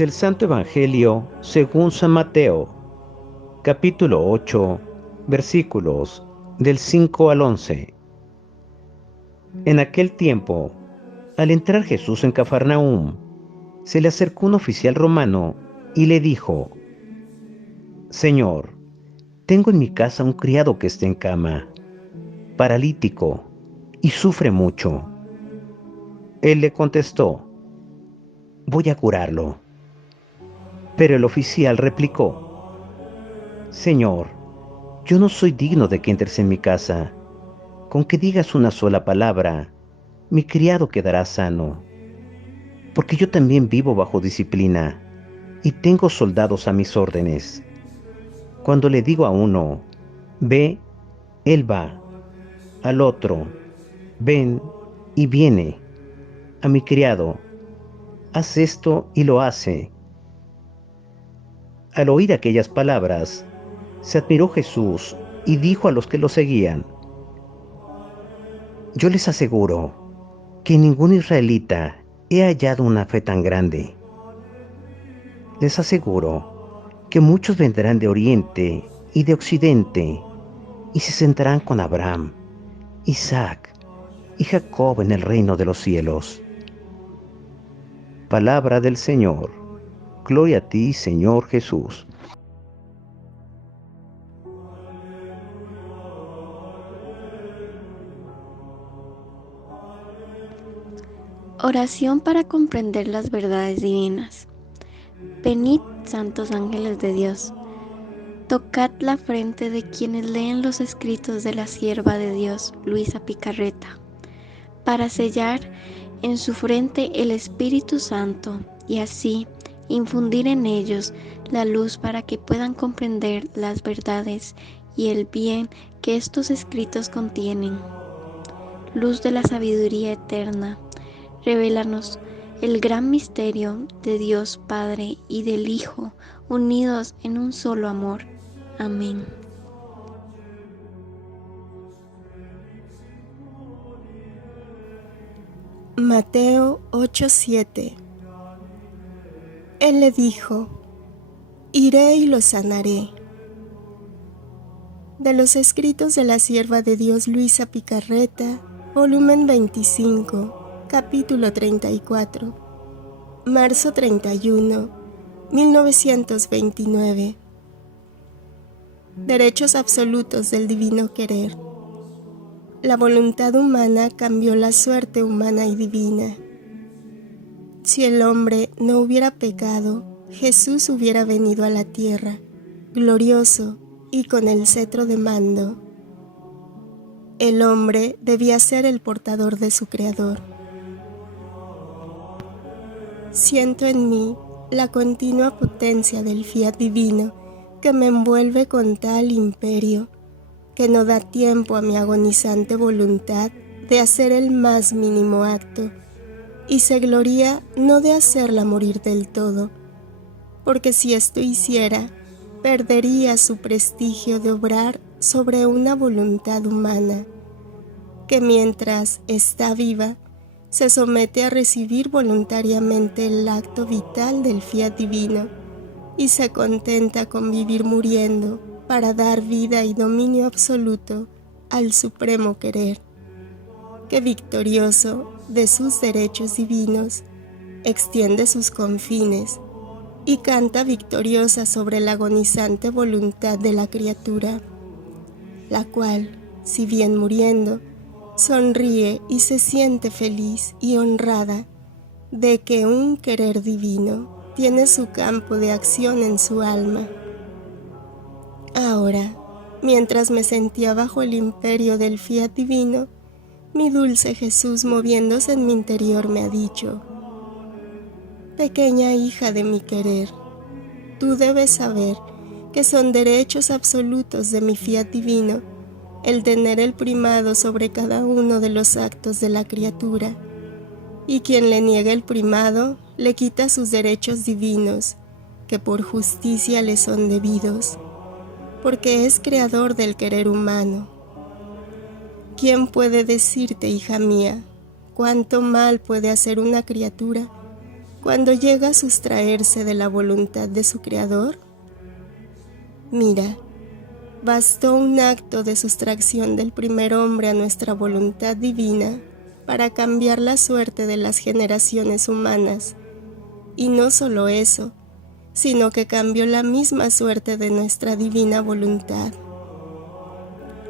Del Santo Evangelio según San Mateo, capítulo 8, versículos del 5 al 11. En aquel tiempo, al entrar Jesús en Cafarnaúm, se le acercó un oficial romano y le dijo: Señor, tengo en mi casa un criado que está en cama, paralítico, y sufre mucho. Él le contestó: voy a curarlo. Pero el oficial replicó: Señor, yo no soy digno de que entres en mi casa. Con que digas una sola palabra, mi criado quedará sano. Porque yo también vivo bajo disciplina y tengo soldados a mis órdenes. Cuando le digo a uno, ve, él va. Al otro, ven, y viene. A mi criado, haz esto, y lo hace. Al oír aquellas palabras, se admiró Jesús y dijo a los que lo seguían: Yo les aseguro que en ningún israelita he hallado una fe tan grande. Les aseguro que muchos vendrán de oriente y de occidente y se sentarán con Abraham, Isaac y Jacob en el reino de los cielos. Palabra del Señor. Gloria a ti, Señor Jesús. Oración para comprender las verdades divinas. Venid, santos ángeles de Dios, tocad la frente de quienes leen los escritos de la sierva de Dios, Luisa Picarreta, para sellar en su frente el Espíritu Santo y así infundir en ellos la luz para que puedan comprender las verdades y el bien que estos escritos contienen. Luz de la sabiduría eterna, revélanos el gran misterio de Dios Padre y del Hijo, unidos en un solo amor. Amén. Mateo 8:7. Él le dijo: iré y lo sanaré. De los escritos de la sierva de Dios Luisa Picarreta, volumen 25, capítulo 34, marzo 31, 1929. Derechos absolutos del divino querer. La voluntad humana cambió la suerte humana y divina. Si el hombre no hubiera pecado, Jesús hubiera venido a la tierra, glorioso y con el cetro de mando. El hombre debía ser el portador de su Creador. Siento en mí la continua potencia del fiat divino que me envuelve con tal imperio que no da tiempo a mi agonizante voluntad de hacer el más mínimo acto, y se gloria no de hacerla morir del todo, porque si esto hiciera, perdería su prestigio de obrar sobre una voluntad humana, que mientras está viva, se somete a recibir voluntariamente el acto vital del fiat divino, y se contenta con vivir muriendo para dar vida y dominio absoluto al supremo querer, que victorioso de sus derechos divinos, extiende sus confines y canta victoriosa sobre la agonizante voluntad de la criatura, la cual, si bien muriendo, sonríe y se siente feliz y honrada de que un querer divino tiene su campo de acción en su alma. Ahora, mientras me sentía bajo el imperio del fiat divino, mi dulce Jesús, moviéndose en mi interior, me ha dicho: pequeña hija de mi querer, tú debes saber que son derechos absolutos de mi fiat divino el tener el primado sobre cada uno de los actos de la criatura, y quien le niega el primado le quita sus derechos divinos, que por justicia le son debidos, porque es creador del querer humano. ¿Quién puede decirte, hija mía, cuánto mal puede hacer una criatura cuando llega a sustraerse de la voluntad de su Creador? Mira, bastó un acto de sustracción del primer hombre a nuestra voluntad divina para cambiar la suerte de las generaciones humanas, y no solo eso, sino que cambió la misma suerte de nuestra divina voluntad.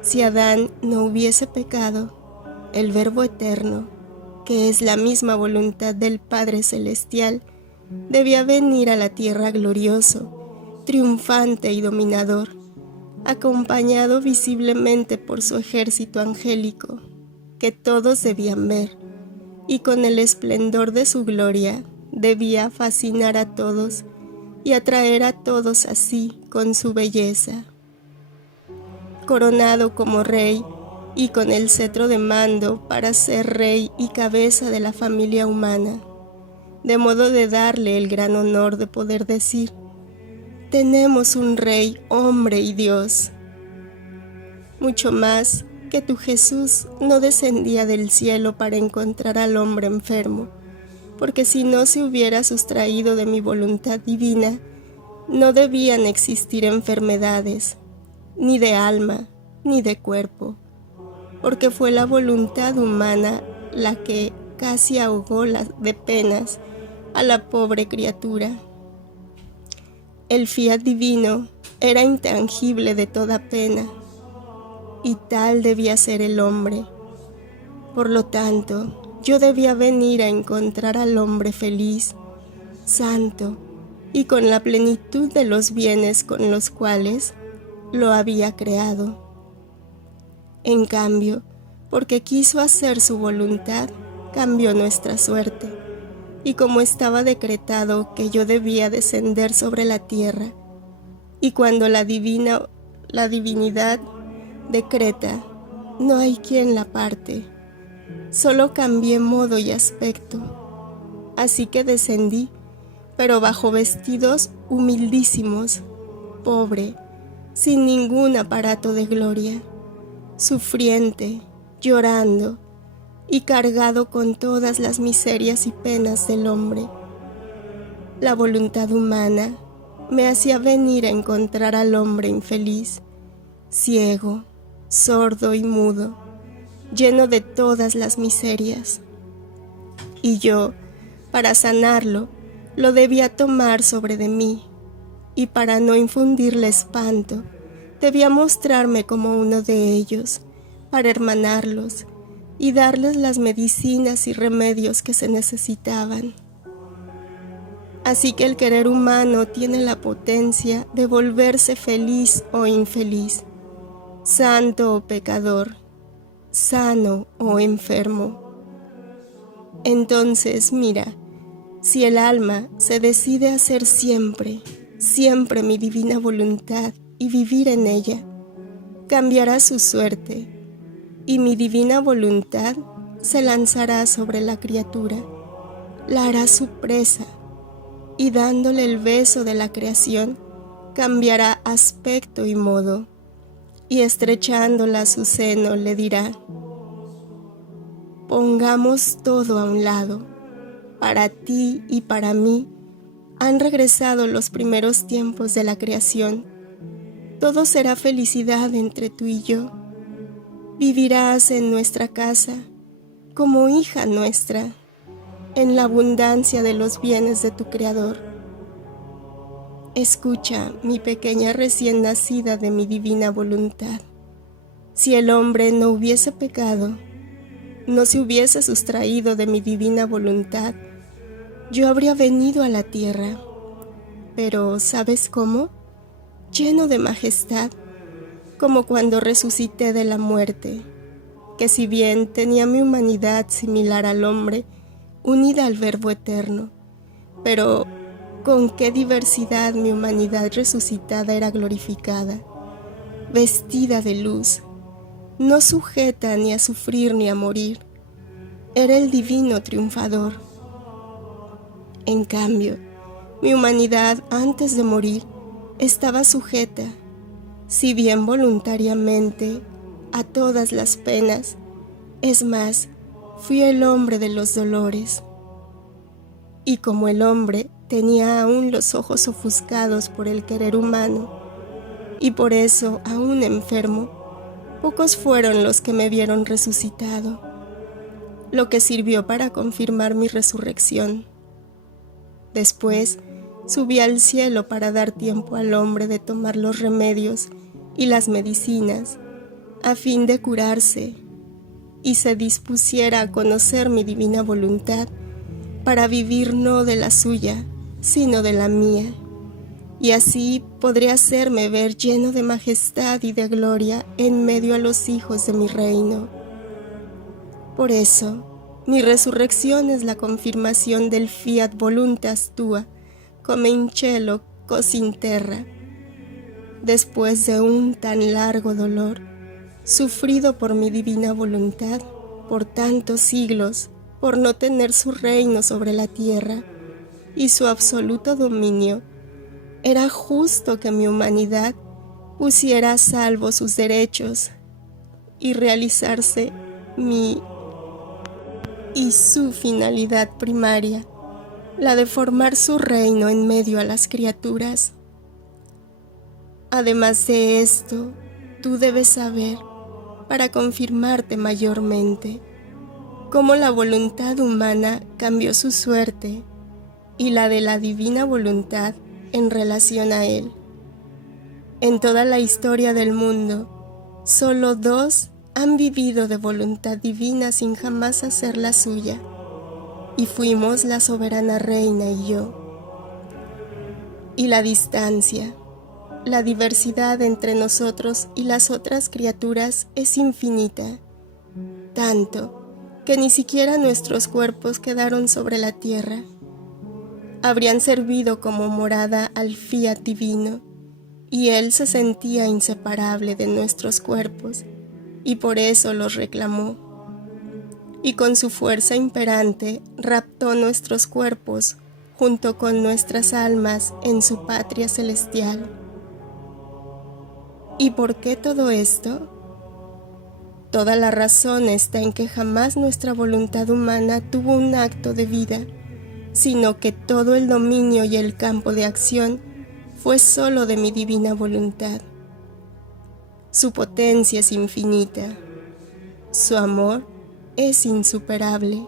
Si Adán no hubiese pecado, el Verbo eterno, que es la misma voluntad del Padre Celestial, debía venir a la tierra glorioso, triunfante y dominador, acompañado visiblemente por su ejército angélico, que todos debían ver, y con el esplendor de su gloria debía fascinar a todos y atraer a todos así con su belleza. Coronado como rey y con el cetro de mando para ser rey y cabeza de la familia humana, de modo de darle el gran honor de poder decir: tenemos un rey, hombre y Dios. Mucho más que tu Jesús no descendía del cielo para encontrar al hombre enfermo, porque si no se hubiera sustraído de mi voluntad divina, no debían existir enfermedades, ni de alma, ni de cuerpo, porque fue la voluntad humana la que casi ahogó de penas a la pobre criatura. El fiat divino era intangible de toda pena, y tal debía ser el hombre. Por lo tanto, yo debía venir a encontrar al hombre feliz, santo, y con la plenitud de los bienes con los cuales lo había creado. En cambio, porque quiso hacer su voluntad, cambió nuestra suerte, y como estaba decretado que yo debía descender sobre la tierra, y cuando la divinidad decreta, no hay quien la parte, solo cambié modo y aspecto, así que descendí, pero bajo vestidos humildísimos, pobre, sin ningún aparato de gloria, sufriente, llorando y cargado con todas las miserias y penas del hombre. La voluntad humana me hacía venir a encontrar al hombre infeliz, ciego, sordo y mudo, lleno de todas las miserias. Y yo, para sanarlo, lo debía tomar sobre de mí, y para no infundirle espanto, debía mostrarme como uno de ellos, para hermanarlos y darles las medicinas y remedios que se necesitaban. Así que el querer humano tiene la potencia de volverse feliz o infeliz, santo o pecador, sano o enfermo. Entonces, mira, si el alma se decide a hacer siempre, siempre mi divina voluntad y vivir en ella, cambiará su suerte, y mi divina voluntad se lanzará sobre la criatura, la hará su presa, y dándole el beso de la creación, cambiará aspecto y modo, y estrechándola a su seno le dirá: pongamos todo a un lado, para ti y para mí han regresado los primeros tiempos de la creación, todo será felicidad entre tú y yo, vivirás en nuestra casa como hija nuestra, en la abundancia de los bienes de tu Creador. Escucha, mi pequeña recién nacida de mi divina voluntad. Si el hombre no hubiese pecado, no se hubiese sustraído de mi divina voluntad, yo habría venido a la tierra. Pero, ¿sabes cómo? Lleno de majestad, como cuando resucité de la muerte, que si bien tenía mi humanidad similar al hombre, unida al Verbo eterno, pero con qué diversidad mi humanidad resucitada era glorificada, vestida de luz, no sujeta ni a sufrir ni a morir, era el divino triunfador. En cambio, mi humanidad antes de morir estaba sujeta, si bien voluntariamente, a todas las penas, es más, fui el hombre de los dolores. y como el hombre tenía aún los ojos ofuscados por el querer humano, y por eso aún enfermo, pocos fueron los que me vieron resucitado, lo que sirvió para confirmar mi resurrección. Después subí al cielo para dar tiempo al hombre de tomar los remedios y las medicinas, a fin de curarse, y se dispusiera a conocer mi divina voluntad, para vivir no de la suya, sino de la mía, y así podré hacerme ver lleno de majestad y de gloria en medio a los hijos de mi reino. Por eso, mi resurrección es la confirmación del fiat voluntas tua, come in cielo, così in terra. Después de un tan largo dolor, sufrido por mi divina voluntad, por tantos siglos, por no tener su reino sobre la tierra y su absoluto dominio, era justo que mi humanidad pusiera a salvo sus derechos y realizarse mi y su finalidad primaria, la de formar su reino en medio a las criaturas. Además de esto, tú debes saber, para confirmarte mayormente, cómo la voluntad humana cambió su suerte y la de la divina voluntad en relación a él. En toda la historia del mundo, solo 2 han vivido de voluntad divina sin jamás hacer la suya, y fuimos la soberana reina y yo. Y la distancia, la diversidad entre nosotros y las otras criaturas es infinita, tanto que ni siquiera nuestros cuerpos quedaron sobre la tierra. Habrían servido como morada al fiat divino, y él se sentía inseparable de nuestros cuerpos, y por eso los reclamó. Y con su fuerza imperante raptó nuestros cuerpos junto con nuestras almas en su patria celestial. ¿Y por qué todo esto? Toda la razón está en que jamás nuestra voluntad humana tuvo un acto de vida, sino que todo el dominio y el campo de acción fue solo de mi divina voluntad. Su potencia es infinita, su amor es insuperable.